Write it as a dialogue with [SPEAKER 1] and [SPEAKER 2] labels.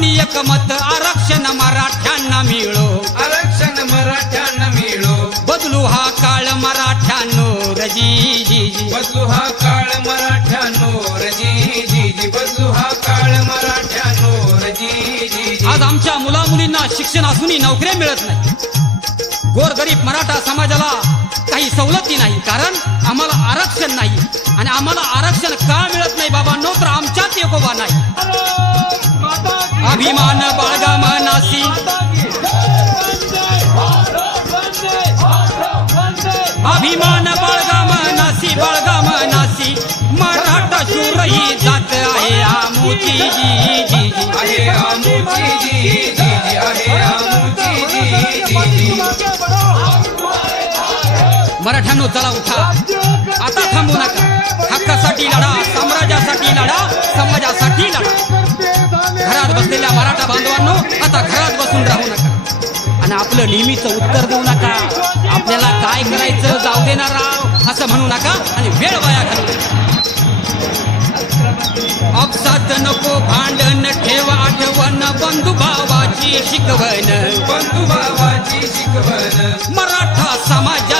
[SPEAKER 1] म्हणून एकमत आरक्षण मराठ्यांना मिळो.
[SPEAKER 2] आरक्षण मराठ्यांना मिळो.
[SPEAKER 1] बदलू हा काळ मराठ्यांनो रजी जी जी.
[SPEAKER 2] बदलू हा काळ मराठ्यानो रजी जी जी. बदलू हा काळ मराठ्यानो रजी जी जी.
[SPEAKER 1] आज आमच्या मुला मुलींना शिक्षण असूनही नोकऱ्या मिळत नाही. गोरगरीब मराठा समाजाला काही सवलती नाही कारण आम्हाला आरक्षण नाही. आणि आम्हाला आरक्षण का मिळत नाही बाबांनो तर आमच्यात एकोबा नाही. अभिमान बाळगा मनासी. अभिमान बाळगा मनासी बाळगा मनासी. मराठा शूर ही जात आहे आमुची जी जी जी.
[SPEAKER 2] आहे आमुची जी जी जी. आहे आमुची जी जी जी.
[SPEAKER 1] मराठ्यांनो चला उठा. आता थांबू नका. हक्कासाठी लढा साम्राज्यासाठी लढा समाजासाठी लढा. घरात बसलेल्या मराठा बांधवांनो आता घरात बसून राहू नका. आणि आपलं नेहमीचं उत्तर देऊ नका. आपल्याला काय करायचं जाऊ देणार राव असं म्हणू नका आणि वेळ वाया घालू नका. अपसात नको भांडण ठेवा आठवण बंधू भावाची शिकवण.
[SPEAKER 2] बंधू भावाची शिकवण.
[SPEAKER 1] मराठा
[SPEAKER 2] मराठा